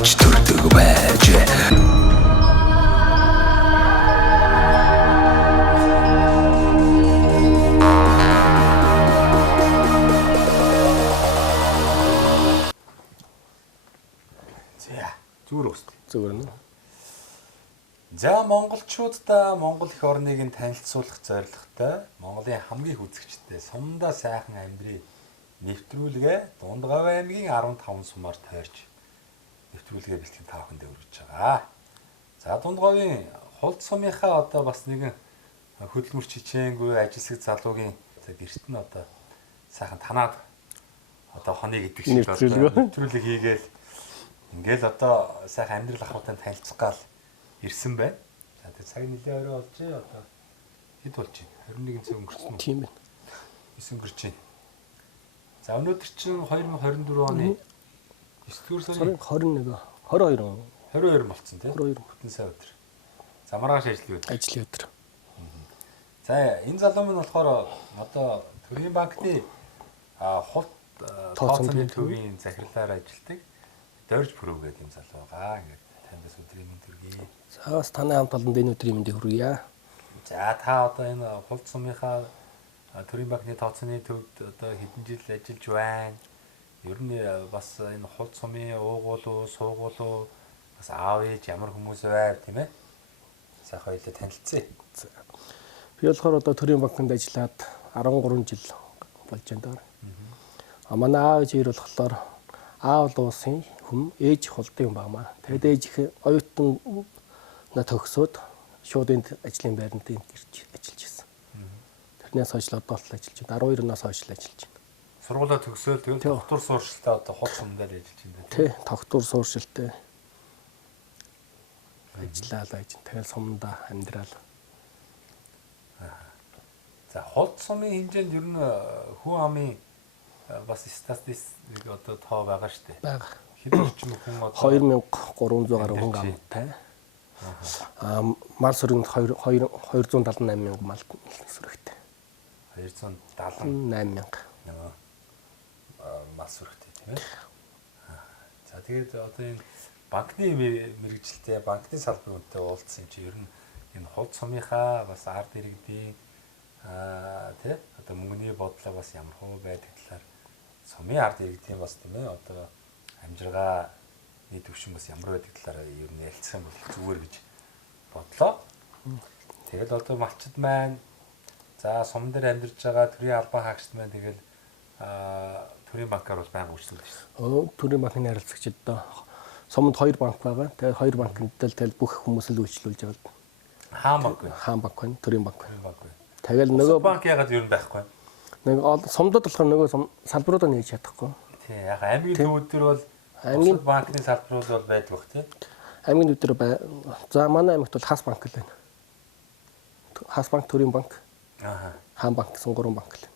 авч төрдөг байж. Зүгээр үст. Зүгээр нэ. За монголчуудаа Монгол эх орныг нь танилцуулах зорилготой Монголын хамгийн их үзэгчтэй сумдаа сайхан амьдрий нэвтрүүлгээ Дундгавь аймгийн 15 сумаар тойрч нэвтрүүлгээ бэлтгэн та бүхэндээ өргөж байгаа. За Дундгавьын Хулд сумынхаа одоо бас нэгэн хөдөлмөрч хичээнгүй ажилсаг залуугийн эрт нь одоо сайхан танаад одоо хоныг идэх шиг нэвтрүүлэг хийгээл ингээл одоо сайхан амьдрал ахуйтай танилцах гал ирсэн байна. За тэгээ цаг нэлээ орой болж одоо хэд болж байна? 21 цаг өнгөрсөн үү? Тийм байна. 9 өнгөрч байна. За өнөөдөр чинь 2024 оны 9 сарын 21 22 он 22 болцсон тийм 22 бүтэн сая өдөр. За маргааш ажил өдөр. Ажлын өдөр. За энэ залуу минь болохоор одоо Төрийн банкны хулт тооцооны төвийн захирлаар ажилладаг. Дорж Пров гэдэг юм залуу байгаа. Ингээд таньдас өдрийн мэнд хүргэе. За бас таны хамт олонд энэ өдрийн мэндийг хүргье. За та одоо энэ хулт сумынхаа Төрийн банкны тооцооны төвд одоо хэдэн жил ажиллаж байна. Ер нь бас энэ хулт сумын уугуул уу, суугуул уу бас аав ээж ямар хүмүүс байв тийм ээ. Сайхан хоёулаа танилцъя. Би болохоор одоо Төрийн банкнд ажиллаад 13 жил болж байна даа. Манай аав ээж болохоор аав улсын хүм ээж хулдын юм байна. Тэгээд ээж их оюутан на төгсөөд шууд энд ажлын байранд энд ирж ажиллаж байсан. Тэрнээс хойш одоо бол ажиллаж байна. 12 нас хойш л ажиллаж байна. Сургуулаа төгсөөл тэгээд доктор сууршилтаа одоо хол сумдаар ажиллаж байна. Тий, доктор сууршилтаа ажиллаа байж. Тэгээд сумдаа амьдрал. За хулд сумын хэмжээнд ер нь хүн амын бас статистик одоо тоо байгаа шүү дээ. Бага. Хэд орчим хүн одоо 2300 гаруй хүн амтай. Мал сүргэнд 278 мянган мал сүрэгтэй. 278 мянга. Мал сүрэгтэй тийм ээ. За тэгээд одоо энэ банкны мэрэгжилтэй банкны салбарын үнэтэй уулзсан чи ер нь энэ хулд сумынхаа бас ард иргэдийн тий одоо мөнгөний бодлого бас ямар хөө байдаг талаар сумын ард иргэдийн бас тийм ээ одоо амжиргааны төвшин бас ямар байдаг талаар ер нь ярилцах юм бол зүгээр гэж бодлоо. Тэгэл одоо малчид маань за сум дээр амьдарч байгаа төрийн албан хаагчд маань тэгэл Төрийн банкаар бол байнга үргэлжлүүлдэг шүү. Төрийн банкны харилцагчид одоо сумд 2 банк байгаа. Тэгээд 2 банкнд тэгэл бүх хүмүүс л үйлчлүүлж байгаа. Хаан банк вэ? Хаан банк байна, Төрийн банк. Банк вэ? Тэгэл нөгөө банк ягаад ер нь байхгүй? Нэг сумдад болохоор нөгөө салбаруудаа нээж чадахгүй. Тий, яг аймгийн төвүүд төр бол аймгийн банкны салбарууд бол байдаг бах тий. Аймгийн төвдөр за манай аймагт бол Хас банк л байна. Хас банк, Төрийн банк. Хаан банк гэсэн 3 банк л.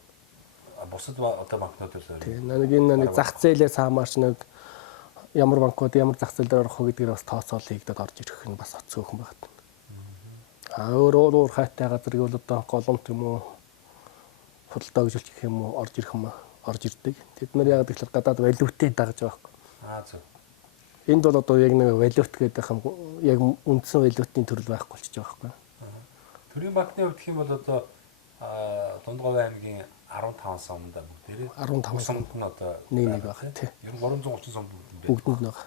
Бусад одоо банкнууд л. Тий, нэг зах зээлээс хамаарч нэг ямар банкуд ямар зах зээл дээр орох вэ гэдгээр бас тооцоол хийгдээд орж ирэх нь бас оцсөөхөн байна. Өөр хайтай газрыг бол одоо голомт юм уу худалдаа гэж хэлэх юм уу орж ирдэг. Тэд нар яг тэгэхээр гадаад валютыг дагаж байгаа байхгүй. Зөв. Энд бол одоо яг нэг валют гэдэг юм яг үндсэн валютын төрөл байхгүй болчихж байгаа байхгүй. Төрийн банкны хувьд гэх юм бол одоо Дундгавь аймгийн 15 сумдаа бүгдээрээ 15 сумд нь одоо нэг байгаа тий. Ер нь 330 сум бүгдэнд байгаа.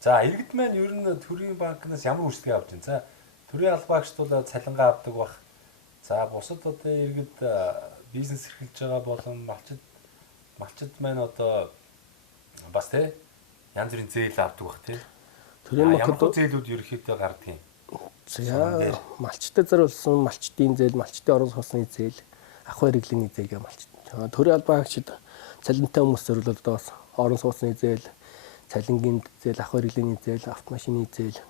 За иргэд маань ер нь Төрийн банкнаас ямар үйлчлэг авч байна? За Төрийн албаагчд бол цалингаа авдаг бах. За бусад одоо иргэд бизнес эрхэлж байгаа болон малчид маань одоо бас тий янз бүрийн зээл авдаг бах тий. Төрийн банкд зээлүүд ерөөхдөө гардаг юм. За малчтай зориулсан малчтын зээл, малчтын орон сууцны зээл, ахуй хэрэглээний зээл гэж малчт. Төрийн албаагчид цалинтай хүмүүс зориулаад одоо бас орон сууцны зээл, цалингийн зээл, ахуй хэрэглээний зээл, автомашины зээл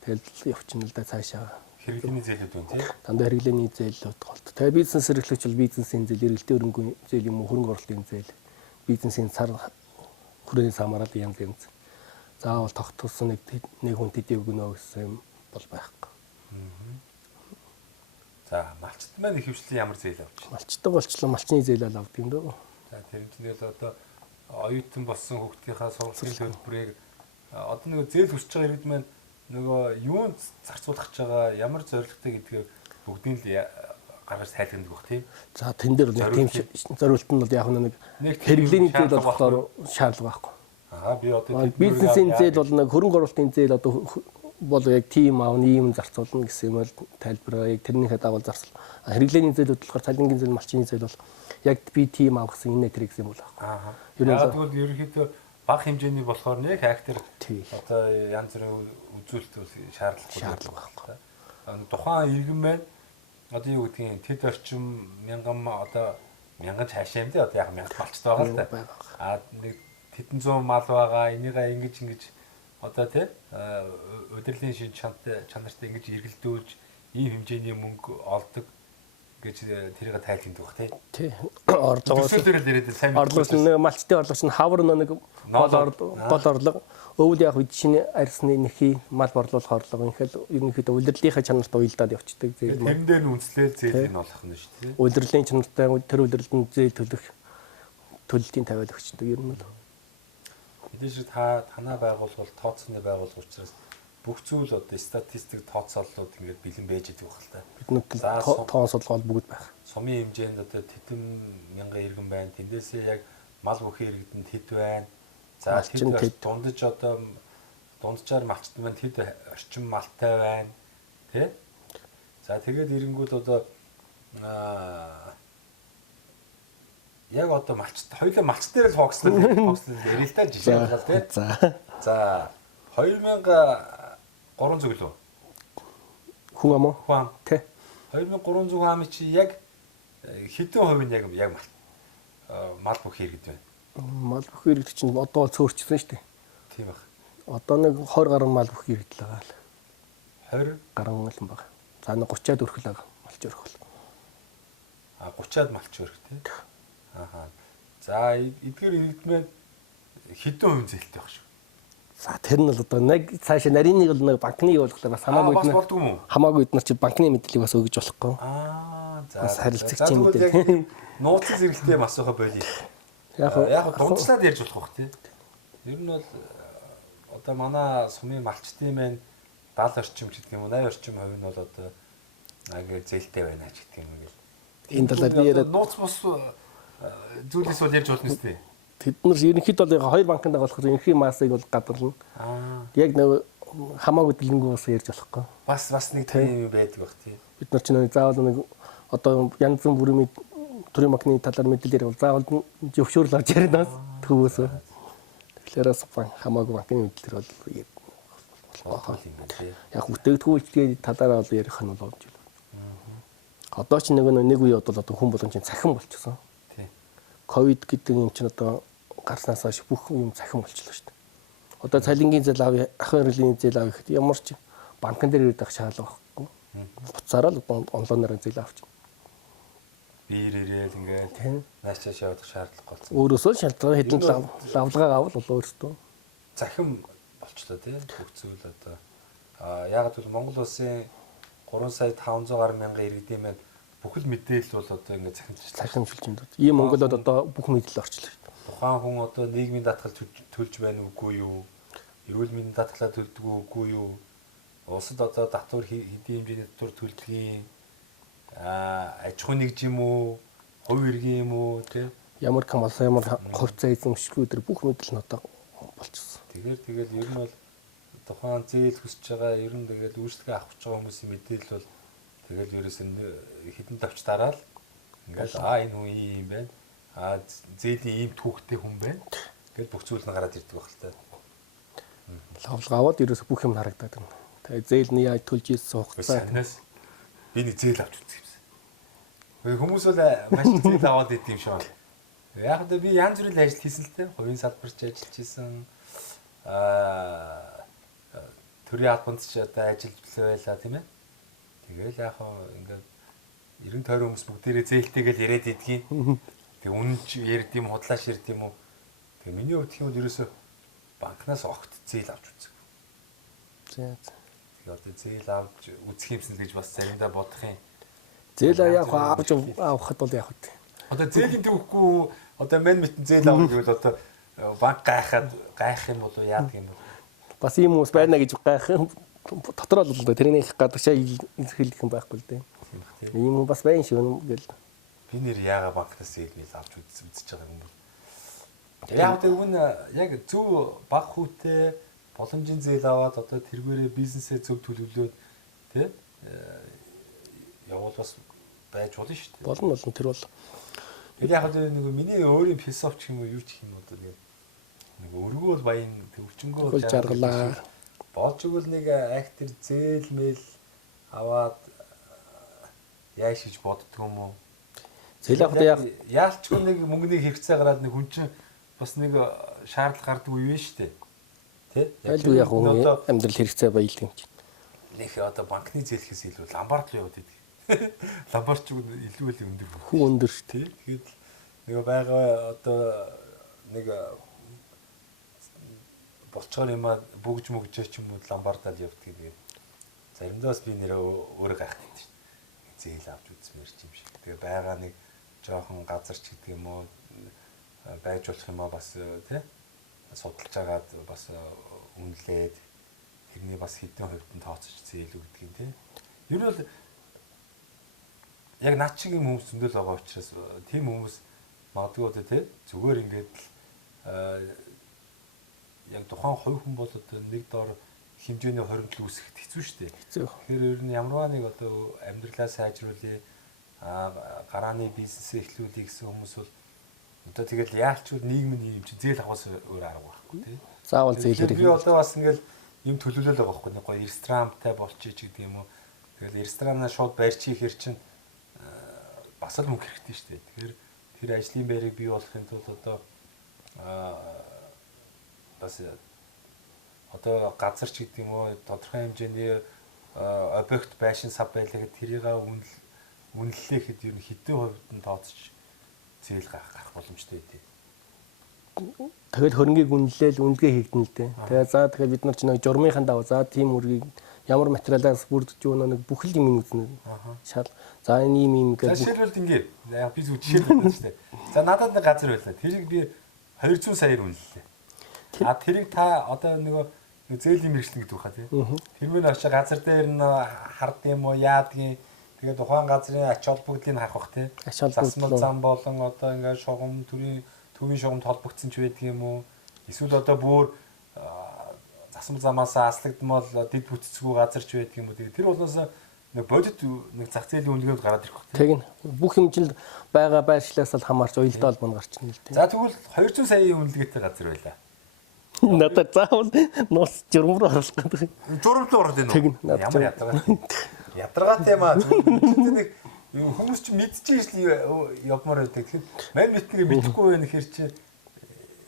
тэгэл явчихна л да цаашаа. Хэрэглээний зээлүүд байна тий. Дандаа хэрэглээний зээлүүд голт. Тэгээ бизнес эрхлэгч бол бизнесийн зээл, эргэлтийн хөрөнгөний зээл юм уу, хөрөнгө оруулалтын зээл, бизнесийн цар хүрээнээс хамаарал янз. Заавал тогтворсон нэг хүн төдий өгнө гэсэн юм бол байхгүй. За малчт маань ихэвчлэн ямар зээл авч байна? Малчтай болчлоо малчны зээл авдаг юм дөө. За тэр чинь л одоо оюутан болсон хүүхдийнхаа сургуулийн төлбөрийг одоо нэг зээл хүсэж байгаа иргэд маань нөгөө юунд зарцуулах гэж байгаа ямар зорилготой гэдгийг бүгдийг л гаргаж тайлбарладаг баг тийм. За тэн дээр бол яг тийм зориулт нь бол яг нэг хэрэглээний зээл болохоор шаардлага байхгүй. Би одоо бизнесийн зээл бол нэг хөрөнгө оруулалтын зээл одоо бол яг тийм аавны ийм зарцуулна гэсэн юм бол тайлбараа яг тэрнийхээ дагуу зарцуул. Хэрэглээний зээлүүд болохоор цалингийн зээл, малчны зээл бол яг би тийм аав гэсэн энэ тэр гэсэн юм бол байхгүй. Яг бол ерөнхийдөө бага хэмжээний болохоор нэг хектар одоо янз бүрийн үзүүлэлт шаардлага байхгүй. Тухайн иргэн маань одоо юу гэдгийг тэд орчим мянган одоо мянган цаашаа юм дээ одоо яг мянган малчд байгаа л да. Нэг тэдэн зуун мал байгаа энийгээ ингэж одоо тий удирдлагын шин чанартай ингэж эргэлдүүлж ийм хэмжээний мөнгө олдог гэж тэрийг тайлбарладаг баг тий. Орлогоос нэг малчтын орлого чинь хавар нэг гол орлого өвөл яг шинэ арьсны нэхий мал борлуулах орлого ингээл ерөнхийдөө удирдлагынхаа чанарт уялдаад явчихдаг зээл мал. Тэрэн дээр нь үнслээл зээл нь олох нь шүү дээ. Удирдлагын чанартай тэр удирдлагын зээл төлөлтийн тавиал өгчдөг юм л. Мэдээж танаа байгуулвал тооцооны байгууллага учраас бүх зүйл одоо статистик тооцооллууд ингээд бэлэн байж байгаа юм байна. Биднүүд тооцоолгол бүгд байх. Сумын хэмжээнд одоо тэдэн мянган иргэн байна. Тэндээсээ яг мал бүхий иргэдэнд хэд байна. За тэд дундаж одоо дунджаар малчд маань тэд орчим малтай байна. Тэ? За тэгээд ирэнгүүд одоо яг одоо малчд хоёулаа малч дээр л фокуслал ярил л та жишээ болоо тий. За 2300 лөө. Хүн ам уу? Хүн. Тий. 2300 ам чи яг хэдэн хувь нь яг мал бүхий иргэд байна. Мал бүхий иргэд чинь одоо цөөрчсөн шүү дээ. Тийм баг. Одоо нэг 20 гаруй мал бүхий иргэд л байгаа л. 20 гаруй л байгаа. За нэг 30-аад өрхөл байгаа малч өрх бол. 30-аад малч өрх тий. За эдгээр иргэд маань хэдэн хувийн зээлтэй баг шүү. За тэр нь л одоо нэг цаашаа нарийныг бол нэг банкны явуулахлаа бас хамаагүй бид нар чи банкны мэдээллийг бас өгж болохгүй. За бас харилцагч юм дээ. Нууцын зэрэгтэй юм асууха болий. Яг дундчлаад ярьж болох бах тий. Ер нь бол одоо манай сумын малчтын маань 70 орчим ч гэдэг юм уу 80 орчим хувь нь бол одоо агай зээлтэй байна ч гэдэг юм уу. Энэ талаар би яриад нууц бус зүйлээс бол ярьж болно үстэй. Тэд нар ерөнхийдөө бол хоёр банкнд байгаа болохоор ерөнхий маасыг бол гадарлана. Яг нэг хамаагүй дэлгэнгүй бас ярьж болохгүй. Бас нэг тийм юм байдаг бах тий. Бид нар ч нэг заавал нэг одоо янз бүрийн төрийн банкны талаар мэдээлэл бол заавал зөвшөөрөл авч ярина төвөөсөө. Тэгэхээр бас хамаагүй банкны мэдээлэл бол болох юм байна тий. Яг бүтээгдэхүүнчдийн талаараа бол ярих нь бол болж байна. Одоо ч нэг үе бодвол одоо хүн болгон чинь цахим болчихсон. Ковид гэдэг юм чинь одоо гарснаас хойш бүх юм цахим болчихлоо шүү дээ. Одоо цалингийн зээл авъя, ахын хэрэглээний зээл авъя гэхэд ямар ч банкн дээр ирээд авах шаардлага байхгүй. Буцаараа л онлайнаар зээл авч. Биер ирээл ингээд нааш чааш явах шаардлага болсон. Өөрөөсөө шалтгаан хэдэн лавлгаа авал өөрөөсөө захим болчлоо тийм бүх зүйл одоо яг л Монгол улсын 3 сая 500 гаруй мянган иргэдийн маань бүхэл мэдээлэл бол одоо ингээд захимжилж байна. Ийм Монголд одоо бүх мэдээлэл орчлоо. Тухайн хүн одоо нийгмийн даатгал төлж байна уугүй юу? Эрүүл мэндийн даатгалаа төлдөг үгүй юу? Улсад одоо татвар хэдийн хэмжээний татвар төлдгийг аж ахуй нэгж юм уу? Хувь иргэн юм уу? Тэ? Ямар камалса ямар хувьцаа эзэмшгүй өдр бүх мэдээлэл нь одоо болчихсон. Тэгэл ер нь бол тухайн зээл хүсэж байгаа ер нь тэгэл үйлчлэгээ авах гэж байгаа хүмүүсийн мэдээлэл бол тэгэл ерөөс нь хідэн тавч дараал ингээл энэ хүн юм байна. Зээлийн ийм түүхтэй хүн байна. Тэгэл бүх зүйл нь гараад ирдэг байх л та. Лавлгаа аваад ерөөс бүх юм харагдаад байна. Тэгээ зээл нь яаж төлж ийсэн хугацаа. Би нэг зээл авч үзсэн юмсан. Хүмүүс бол маш их зээл аваад идэв юм шиг. Яг л би янз бүрийн ажил хийсэн л те. Хувийн салбарт ажиллаж исэн. Төрийн албанд ч одоо ажиллаж байлаа тийм ээ. Тэгэл яг ингээд 90 тойрон хүмүүс бүгдээрээ зээлтэйгээл яриад идгийг. Тэг үнэн ч ярьд юм худлааш ярьд юм уу. Тэг миний хувьд тийм бол ерөөсө банкнаас огт зээл авч үзэг. Тэг одоо зээл авч үзэх юмсан л гэж бас заримдаа бодох юм. Зээл яг авахд бол яг үү. Одоо зээлийн төвхгүй одоо мэн мэтэн зээл авах гэвэл одоо банк гайх юм бол яадаг юм бол Бас ийм хүмүүс байна гэж гайх. Дотор бол тэрнийх гадагшаа хэлэх юм байхгүй л дээ. Ийм хүн бас байна шүү гэл. би нэр яага банкнаас зээлмэл авч үзэж байгаа юм бол. Яг тэр үн яг зөв баг хүүтэй боломжийн зээл аваад одоо тэргээрээ бизнесээ зөв төлөвлөөд тий явуул бас байж болно шүү дээ. Болно тэр бол. Яг тэр нэг миний өөрийн философч юм уу юу ч юм одоо нэг өргөөл баян төвчнгөө жаргалаа. Болж игэл нэг актер зээлмэл аваад яаж хийж боддгоо юм уу? Зээл авах яг яалчгүй нэг мөнгөний хэрэгцээ гараад нэг хүн чинь бас нэг шаардлага гардаг үе шүү дээ. Тэ? яг амьдрал хэрэгцээ баялдаг юм чинь. Нэг одоо банкны зээлхээс илүү ламбард л яваад идэг. Ламбарч илүү л өндөр. Хүн өндөр шүү дээ. Тэгээд нэг байгаа одоо нэг болцоор юм бүгж мөгжөө ч юм уу ламбардад явдаг гэдэг. Заримдаа бас би нэрээ өөрөө гайхдаг шүү дээ. Зээл авч үзмээр ч юм шиг. Тэгээ байгаа нэг жоохон газарч гэдэг юм уу байж болох юм аа бас тий судалж агаад бас үнэлээд тэрний бас хэдэн хувьд нь тооцож зээл өгдөг юм тий. Ер нь бол яг наад шиг юм хүмүүс зөндөл байгаа учраас тийм хүмүүс магадгүй одоо тий зүгээр ингээд яг тухайн хувь хүн бол одоо нэг дор хэмжээний хоримтлал үүсгэхэд хэцүү шүү дээ. Тэгэхээр ер нь ямарваа нэг одоо амьдралаа сайжруулъя гарааны бизнесээ эхлүүлэе гэсэн хүмүүс бол одоо тэгэл яалчгүй нийгмийн юм чи зээл авахаас өөр арга байхгүй тий. Заавал зээл хэрэг. Би одоо бас ингээл юм төлөвлөл байгаа байхгүй нэг гоё ресторантай болчих гэдэг юм уу. Тэгэл ресторанаа шууд барьж хийхэр чинь бас л мөнгө хэрэгтэй шүү дээ. Тэгэхээр тэр ажлын байрыг бий болохын тулд одоо бас одоо газар ч гэдэг юм уу тодорхой хэмжээний объект байшин сав байлаа гэхэд тэрийг үнэллэхэд ер нь хэдэн хувьд нь тооцож зээл гарах боломжтой дээ. Тэгэл хөрөнгийг үнэлээл үнэлгээ хийгдэн л дээ. Тэгээ за тэгэхээр бид нар ч нэг журмынхан дав за тийм үргийг ямар материалаас бүрдэж өгнө нэг бүх л юм үзнэ. Шал за энэ юм гэдэг. Жишээлбэл ингэ яг би зөв жишээлбэл шүү дээ. За надад нэг газар байлаа. Тэрийг би 200 саяар үнэллээ. А тэрийг та одоо нөгөө зээлийн мэргэжлэн гэдэг баха тий. Тэрмээ очиж газар дээр нь хард юм уу яадгийн тэгээд тухайн газрын ач холбогдлыг харах бах тий. Засмал зам болон одоо ингээд шугам төвийн шугамд холбогдсон ч байдаг юм уу? Эсвэл одоо бүр засмал замаас аслагдмал дэд бүтцгүй газар ч байдаг юм уу? Тэгээд тэр болоос нэг бодит нэг зах зээлийн үнэлгээнд гараад ирэх бах тий. Тэг нь бүх хэмжээнд байгаа байршлаас л хамаарч уялдаа холбоонд гарчихна л тий. За тэгвэл 200 саяын үнэлгээтэй газар байлаа. Надад заавал нус журам руу оруулах гэдэг. Журам руу ороод байна уу? Ямар ядаргаа. Ядаргаатай юм аа. Нэг хүмүүс ч мэдчихэж л явмаар байдаг. Тэгэхээр мань мэднэгээ мэдэхгүй байх нэхэр чи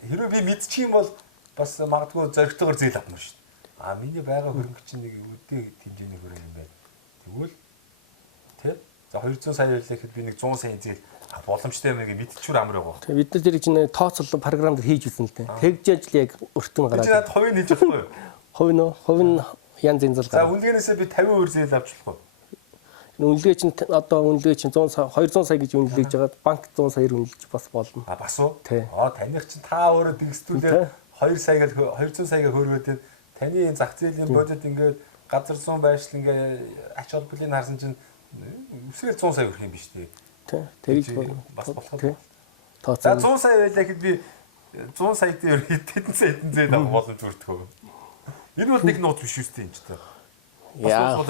хэрвээ би мэдчих юм бол бас магадгүй зоригтойгоор зээл авмаар шүү дээ. А миний байгаа хөрөнгө чинь нэг үдээ хэмжээний хөрөнгө юм байна. Тэгвэл тий. За 200 сая байлаа гэхэд би нэг 100 сая зээл авах боломжтой юм гэж мэдчихвэр амар байгаа. Тэгээ бид нар тэр чинь тооцол програм дээр хийж үзсэн л дээ. Тэгж ажил яг өртөн гараад. Би надад хувийн хийж болохгүй юу? Хувь нь янз янз л гараа. За үнэлгээнээсээ би 50% зээл авч болохгүй. Үнэлгээ чинь одоо үнэлгээ чинь 100 сая 200 сая гэж үнэлж байгаа банк 100 саяар үнэлж бас болно. А бас уу? Таних чинь та өөрөө дэгстүүлээ 2 саяг 200 саяг хөргөөд таны зах зээлийн бодит ингээд газар зүүн байршил ингээд ач холбогдлыг харсан чинь үсрээл 100 сая өрөх юм биш үү? Тий. Тэгж бас болох юм. За 100 сая байлаа гэхэд би 100 сая дээр хэдэн зээл авах боломж өртгөө. Энэ бол нэг нууц биш үстэй юм ч та. Яа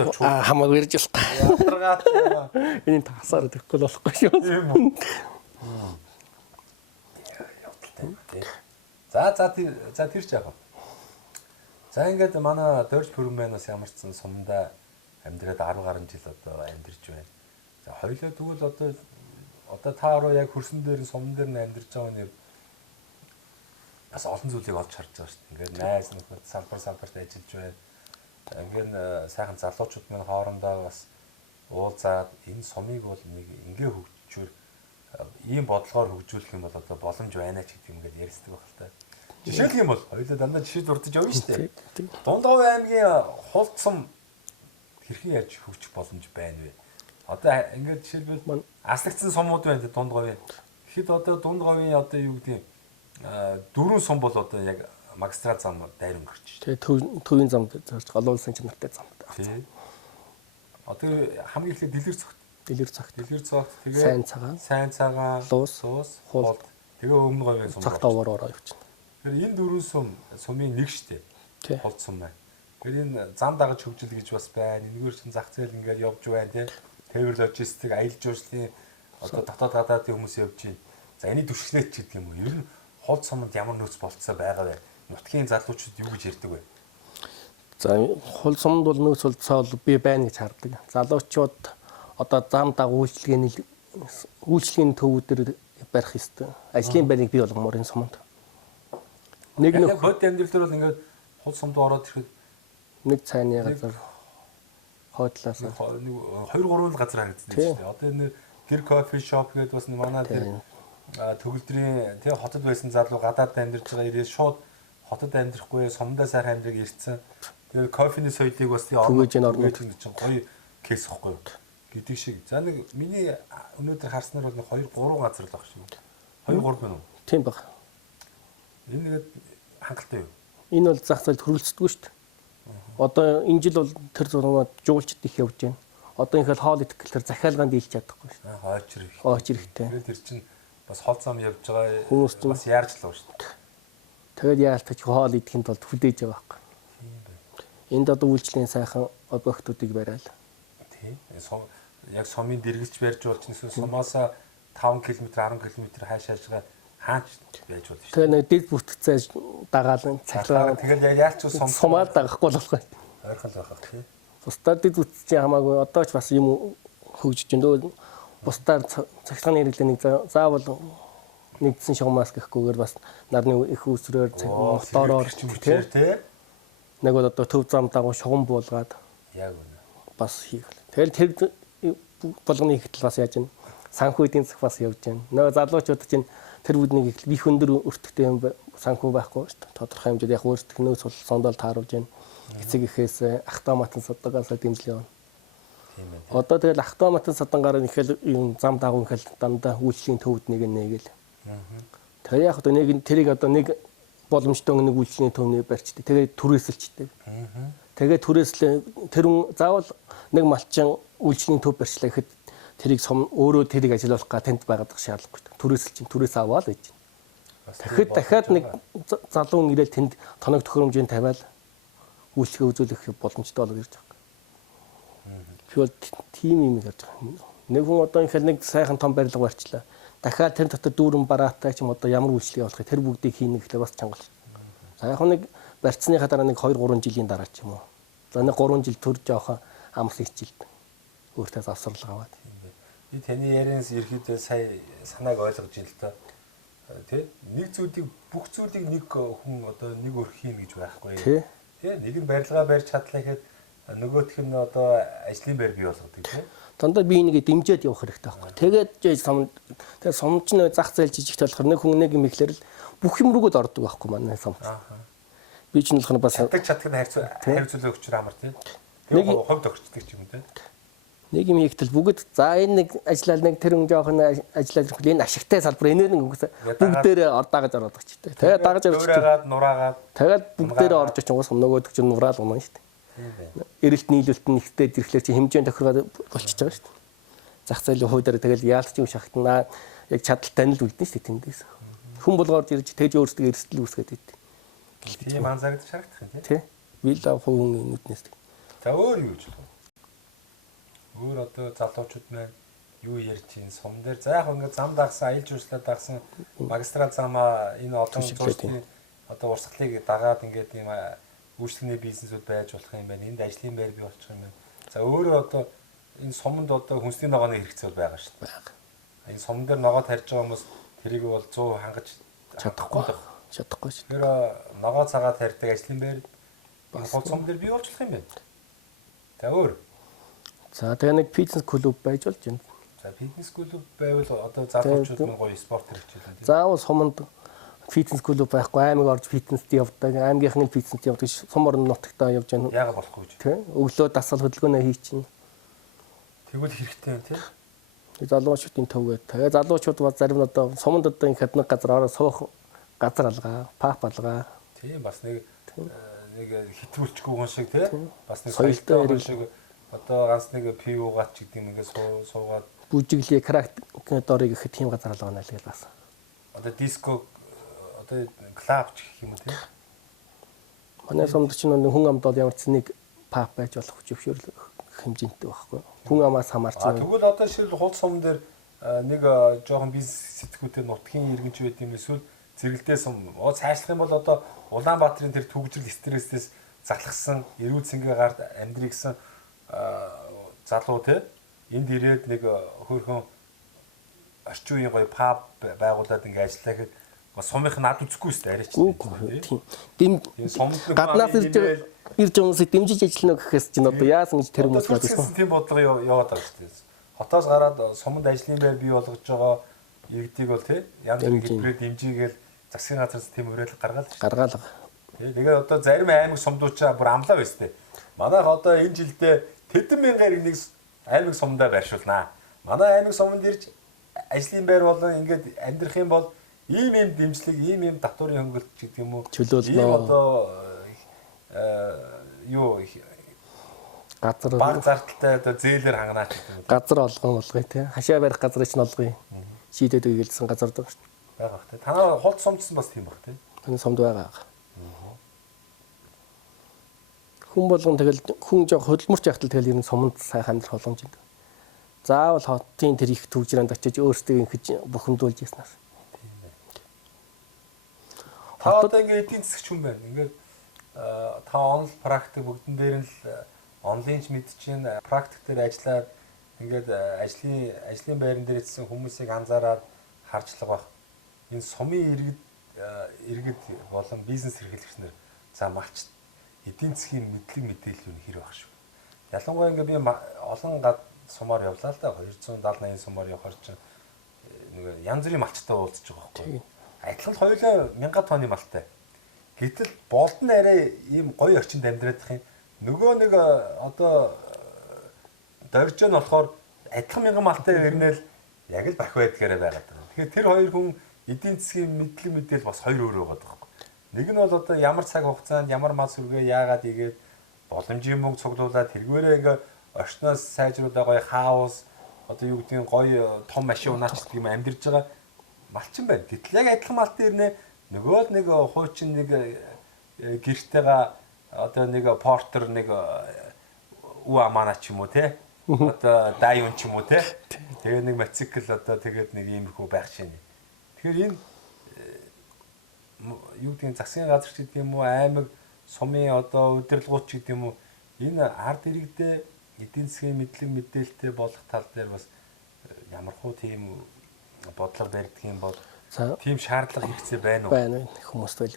хамаагүй ирж байна. Ядаргаатай. Энэ тасаар ирэхгүй л болохгүй шүү. За тэр ч яах вэ? За ингээд манай Дорж Пүрмэнээс ямарчсан сумдаа амьдраад 10 гаруй жил одоо амьдарч байна. За хоёулаа тэгвэл одоо та руу яг хөрсөн дээр сумн дээр нь амьдарч байгаа нэр бас олон зүйлийг олж харж байгаа шүү дээ. Ингээд найз нөхөд салбарт ажиллаж байна. Ингээд сайхан залуучууд минь хоорондоо бас уулзаад энэ сумыг бол нэг ингээ хөгжүүр ийм бодлогоор хөгжүүлэх юм бол одоо боломж байна ч гэдэг юм ингээд ярьцдаг байх л та. Жишээлх юм бол хоёулаа дандаа жишээ дурдж явна шүү дээ. Дундгов аймгийн хулт сум хэрхэн яаж хөгжих боломж байна вэ? Одоо ингээд жишээлбэл аслагдсан сумууд байна Дундговын. Тэгэхэд одоо Дундговын одоо юу гэдэг дөрвөн сум бол одоо яг магистрат зам дайр өнгөрч шүү. Тэгээ төвийн замд зорж голуулсан чанартай замд. Тий. Одоо хамгийн ихлэ Дэлгэр цагт. Дэлгэр цогт тэгээ сайн цагаан, луус, хулд. Тэгээ өмнө говийн сум. Цагт овоороо явчихна. Тэгэхээр энэ дөрвөн сумын нэг штэ. Тий. Хулд сум байна. Тэгэхээр энэ зам дагаж хөгжил гэж бас байна. Энэгээр чинь зах зээл ингээд явж байна тий. Тээвэр логистик, аялал жуулчлалын одоо дотоод гадаадын хүмүүс явж байна. За энэ түвшглээч гэдэг юм уу? Ер нь хулд суманд ямар нөөц болцоо байгаа вэ? Нутгийн залуучууд юу гэж ярьдаг вэ? За хулд сумд бол нөөц болцоо би байна гэж хардаг. Залуучууд одоо зам дагуу үйлчлэгийн төвүүдээр барих ёстой. Ажлын байрыг бий болгомоор энэ суманд. Нэг бод амьдрал дээр бол ингээд хулд сумд ороод ирэхэд нэг цайны газар хойдлаас 2 3 газар харагддаг шүү дээ. Одоо энэ гэр кофе шоп гэдэг бас манай тэр төгөлдрийн тий хотод байсан залуу гадаад амьдарч байгаа ирээд шууд хотод амьдрахгүй сумдаа сайхан амьдрыг ирсэн. Тэгээд кофений соёлыг бас тий орнууд чинь гоё кейс ихгүй гэдэг шиг. За нэг миний өнөөдөр харснаар бол 2 3 газар л баг шүү. 2 3 байна уу? Тийм баг. Энэ нэгэд хангалттай юу? Энэ бол зах зээлд хөрвөлцдөггүй шүү дээ. Одоо энэ жил бол тэр зурмаа жуулчд их явж байна. Одоо ингээл хоол идэх гэхээр захиалгаанд дийлж чадахгүй шүү дээ. Хооч ирэхтэй. Тэгээд тэр чинь бас хоол зам явж байгаа хүмүүс бас яарч л байна шүү дээ. Тэгээд яалтаж хоол идэхэд бол хүлээж байгаа байхгүй. Энд одоо үйлчлэлийн сайхан объектуудыг бариад. Тийм. Яг сумын дэргэлж барьж болж нэсээ сумаасаа 5 км 10 км хаашаашгаа хаач байж болно шүү дээ. Тэгээд нэг дэд бүтцээ дагаал цахилгаан. Тэгээд яалч сумаар дагахгүй л болохгүй. Ойрхон л байх тийм. Бусдаар дэд бүтцээ хамаагүй одоо ч бас юм хөгжиж байна. Бусдаар цахилгааны хэрэглээнийг заавал нэгдсэн шугамаас гэхгүйгээр бас нарны их үүсрээр мотороор тийм. Нэг бол одоо төв зам дагуу шугам буулгаад яг үнэ. Бас хийх. Тэгэл тэр болгоны ихтэл бас яаж вэ? Санхүү эдийн засаг бас явж байна. Нөгөө залуучууд чинь тэр бүднийг их өндөр өртөгтэй юм санхүү байхгүй шүү дээ. Тодорхой хэмжээд яг өөрсдөө нөөц бол сондол тааруулж байна. Эцэг эхээс автоматын содгоосоо дэмжлэг явна. Тийм ээ. Одоо тэгэл автоматын содонгаар ихэл юм зам дагуу ихэл дандаа үйлчлэлийн төвд нэгээл. Тэгээ яг одоо нэг тэрийг одоо нэг боломжтой нэг үйлчлэлийн төвний барьчдаг. Тэгээд түрээсэлчдэг. Тэгээд түрээслээ тэр заавал нэг малчин үйлчлэлийн төв барьчлаа гэхэд тэрийг өөрөө тэрийг ажиллуулах га тэнд байгаад шаардлагагүй. Түрээс аваад байж байна. Дахиад нэг залуу ирээл тэнд тоног төхөөрөмжийн тавиал үйлчлэгээ үзүүлэх боломжтой болоод ирж байгаа. Би бол тийм юм гэж байгаа. Нэг хүн одоо ингээл нэг сайхан том барилга барьчлаа. Дахиад тэр дотор дүүрэн бараатай ч юм одоо ямар үйлчлэгээ болохыг тэр бүгдийг хийнэ гэхлээр бас чангалж. За яг нэг барьцсныхаа дараа нэг 2 3 жилийн дараа ч юм уу. За нэг 3 жил төр жоохон амс хичээлд өөртөө завсарлага аваад. Би таны ярианаас ерөөдөө сая санааг ойлгож ин л та. Тэ? Нэг зүйлийг бүх зүйлийг нэг хүн одоо нэг өрх хийн гэж байхгүй. Тэ? Нэг нь барилгаа барьж чадлаа гэхэд нөгөөх нь одоо ажлын байр бий болгодог тийм. Дандаа би энийг дэмжиж явах хэрэгтэй байхгүй. Тэгээд тэгээд сумч нь зах зээл жижигт болохоор нэг хүн нэг юм ихлээр л бүх юм руугаа ордог байхгүй манай сумч. Би ч нэлхэн бас чаддаг хариуцлага өгчөр амар тийм. Нэг хувь тохирчдаг ч юм тийм. Нэг юм хийхдээ бүгд за энэ нэг ажиллал нэг тэр хүн жоохон ажиллал ирэхгүй энэ ашигтай салбар энэ нэг бүгдээрээ дагаж ороод байгаа ч тийм. Тэгээд дагаж орж нураагаад нураагаад тэгээд бүгдээрээ орж очих уус нөгөөдөг чинь нураал унаа шүү дээ. Эрэлт нийлүүлэлт нь ихтэй зэрэглэр чи хэмжээнд тохироод болчихж байгаа шүү дээ. Зах зээлийн хувьдаар тэгэл яалтч юм шахтнаа яг чадaltaй нь л үлдэн шүү дээ тэндээс. Хүн болгоод ирж тэгж өөрсдөө эрсдэл үүсгээд идэв. Тийм анзаардаг шаардах юм тийм. Вилла хувийн нүднээс. За өөр юу гэж байна? Өөр одоо залуучууд маань юу ярьж ийн сум дээр за яг ингээд зам дагсан аялал жуулчлал дагсан магистрат замаа энэ олон зургийн одоо урсгалыг дагаад ингээд ийм үйлчлэгийн бизнесүүд байж болох юм байна. Энд ажлын байр бий болчих юм байна. За өөрөө одоо энэ суманд одоо хүнсний ногооны хэрэгцээ байгаа шүү дээ. Энэ сум дээр ногоо тарьж байгаа хүмүүс тэрийг бол 100 хангаж чадахгүй шүү. Тэр ногоо цагаа тарьдаг ажлын байр бол сум дээр бий болчих юм байна. За өөр. За тэгээ нэг фитнес клуб байж болж байна. За фитнес клуб байвал одоо залуучууд нь гоё спорт хэрэгжүүлнэ. Заавал суманд фитнес клуб байхгүй аймаг орж фитнест явдаг, аймгийнхан фитнест явдаг, сум орон нутагтаа явж байна. Яагаад болохгүй гэж. Тийм. Өглөө дасгал хөдөлгөөнөө хийчихнэ. Тэгвэл хэрэгтэй юм тийм. Залуучуудын төвгээд. Тэгээ залуучууд бас зарим нь одоо суманд одоо ингээд нэг газар ороо суух газар алгаа, пап алгаа. Тийм бас нэг хитвүүлчгүй хүн шиг тий. Бас нэг соёлтой хүн шиг одоо ганц нэг пив уугаад ч гэдэг юм ингээд суугаад бүжиглээ крак дорыг ихэд тийм газар алгаа наа л гэж бас. Одоо диско одоо клаб ч гэх юм уу тий. Манай сумд ч хүн амд бол ямар ч нэг пап байж болох зөвшөөрөл хэмжээнтэй байхгүй. Хүн амаас хамаарч. Тэгвэл одоо жишээл хул сум дээр нэг жоохон бизнес сэтгүүтэй нутгийн иргэнч байд юм эсвэл зэрэгэлдээ сум цаашлах юм бол одоо Улаанбаатарын тэр төгжрөл стрессээс залхсан эрүүл цэнгээ гард амьдрий гэсэн залуу те энд ирээд нэг хөөрхөн орчин үеийн гоё паб байгуулад ингээ ажиллаа гэхэд сумынх нь над үзэхгүй шүү дээ арайч тийм гаднаас ирж хүмүүсийг дэмжиж ажиллана гэхээс чинь одоо яасан гэж тэр хүмүүс бодсон тийм бодлого яваад байгаа шүү дээ. Хотоос гараад суманд ажлын байр бий болгож байгаа иргэдийг бол те янз бүрийн хэлбэрээр дэмжигээл засгийн газраас тийм уриалга гаргаал. Тэгээ одоо зарим аймаг сумдуучаа бүр амлаа байс тээ. Манайх одоо энэ жилдээ тэдэн мянгаар нэг аймаг сумдаа байршуулнаа. Манай аймаг суманд ирж ажлын байр болон ингээд амьдрах юм бол ийм дэмжлэг, ийм татварын хөнгөлт гэдэг юм уу? Ийм одоо газар баг зардалтай одоо зээлээр ханганаач гэдэг юм. Газар болгоё тий. Хашаа барих газрыг ч олгоё. Шийдээд өгүүлсэн газар даа шүү дээ. Байгаа тий. Танаа хулд сумдсан бас тийм баг тий. Таны сумд байгаа. Хүн болгон тэгэл хүн жоо хөдөлмөрч явахтал тэгэл ер нь суманд сайхан амьдрах боломж юм. Заавал хотын тэр их төвжранд очиж өөрсдөө ингэж бухимдуулж яснаас. Та одоо ингээд эдийн засгч хүн байна. Ингээд та онл практик бүгдэн дээр нь л онлайнч мэдчихээн практик дээр ажиллаад ингээд ажлын байран дээр ирсэн хүмүүсийг анзаараад харжлага баг. Энэ сумын иргэд болон бизнес эрхлэгчнэр за малч эдийн засгийн мэдээлэл юу хэр баг шүү. Ялангуяа ингээд би олон сумаар явлаа л да 270-80 сумаар явахаар чинь нэг янз бүрийн малчтай уулзж байгаа байхгүй. Адилхан хоёулаа 1000 тонны малтай. Гэтэл болд нь арай ийм гоё орчинд амьдрах юм. Нөгөө нэг одоо дөржөө нь болохоор адилхан 1000 малтай ирнэл яг л бах байдгаараа байгаад байна. Тэгэхээр тэр хоёр хүн эдийн засгийн мэдээлэл бас хоёр өөр байгаа байхгүй. Нэг нь бол одоо ямар цаг хугацаанд ямар мал сүргээ яагаад игээд боломжийн мөнгө цуглуулад тэргээрээ ингээ орчноос сайжруулаа гоё хаус одоо юу гэдгийг гоё том машин унаач гэдэг юм амьдэрж байгаа малчин байна. Гэтэл яг адилхан малтай ирнэ нөгөө л нэг хуучин нэг гэртэйгээ одоо нэг портер нэг амана ч юм уу те одоо дайун ч юм уу те тэгээ нэг мотоцикл одоо тэгээд нэг иймэрхүү байх шинэ. Тэгэхээр энэ юу гэдгийг засгийн газар ч гэдэг юм уу аймаг сумын одоо удирдлагууд ч гэдэг юм уу энэ ард иргэдээ эдийн засгийн мэдээлэлтэй болох тал дээр бас ямархуу тийм бодлого барьдаг юм бол тийм шаардлага хэрэгцээ байна уу? Байна хүмүүст байл.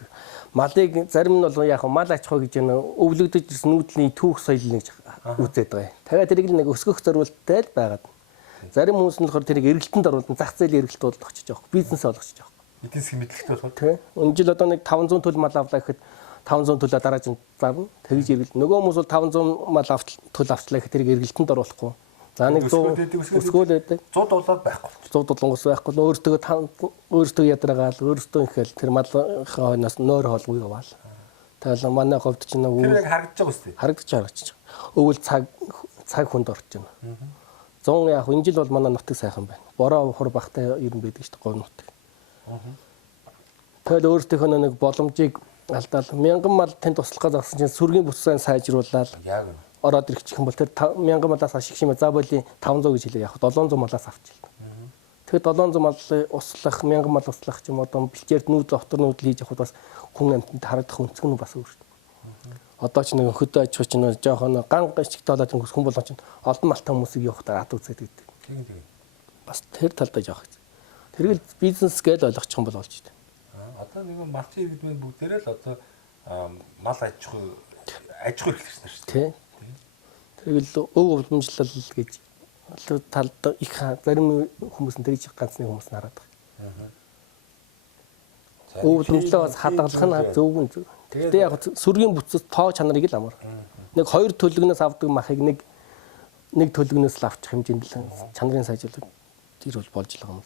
Малыг зарим нь бол яг мал аж ахуй гэж өвлөгдөж ирсэн нүүдлийн түүх соёл гэж үзээд байгаа. Тагаад тэрийг нэг өсгөх зорилттой л байгаад. Зарим хүмүүс нь болохоор тэрийг эргэлтэнд оруулсан зах зээлийн эргэлт болгох гэж байгаа. Бизнес болгох гэж байгаа. Эдийн засгийн мэдлэгтэй болох. Тий. Энэ жил одоо нэг 500 төл мал авлаа гэхэд 500 төлөө дараа жин зарна. Тэгж эргэлт. Нөгөө хүмүүс бол 500 мал төл авчлаа гэхэд тэрийг эргэлтэнд оруулахгүй. За нэг 100 өсгөөл байдаг. 100 доллар байхгүй. 100 доллароос байхгүй. Өөртөө ядрагаал, өөртөө ингээл тэр малынхаа хойноос нойр холгүй яваал. Тэгэл манай говьд ч нэг тэр яг харагдаж байгаа үстэй. Харагдаж байгаа. Өвөл цаг хүнд орж байна. 100 яг энэ жил бол манай нутаг сайхан байна. Бороо ухар бахтай ер нь байдаг шүү дээ говь нутаг. Тэгэл өөртөөхөө нэг боломжийг алдаал 1000 мал тэнд туслахаа загсан чинь сүргийн бүсгүйн сайжруулаад яг ороод ирчих юм бол тэр 1000 малаас ашиг шимээ за боли 500 гэж хэлээ яг 700 малаас авчихлаа. Тэгэхээр 700 мал услах 1000 мал услах ч юм одоо бэлчээрд нүүдэл отор нүүдэл хийж явахад бас хүн амьтанд харагдах өнцөг нь бас өөр шүү дээ. Одоо ч нэг хөдөө аж ахуй чинь жоохон ган гачигт болоод хүн болгоо чинь олон малтай хүмүүсийг явахтаа ад үзээд байдаг. Бас тэр талдаа жоох. Тэргээл бизнес гэж ойлгочих юм бол болж байна. Одоо нэг малчин иргэдмийн бүгдээрээ л одоо мал аж ахуй эрхлэгч нар шүү дээ. Тэгэл өв уламжлал гэж талд их зарим хүмүүс нь тэгж ганцны хүмүүс нь хараад байгаа. Өв уламжлалаас хадгалах нь зөв нь. Гэхдээ яг сүргийн бүтцэд тоо чанарыг л амар. Нэг хоёр төлөвнөөс авдаг махыг нэг төлөвнөөс л авчих хэмжээнд л чанарын сайжруулалт ирүүл болж байгаа юм.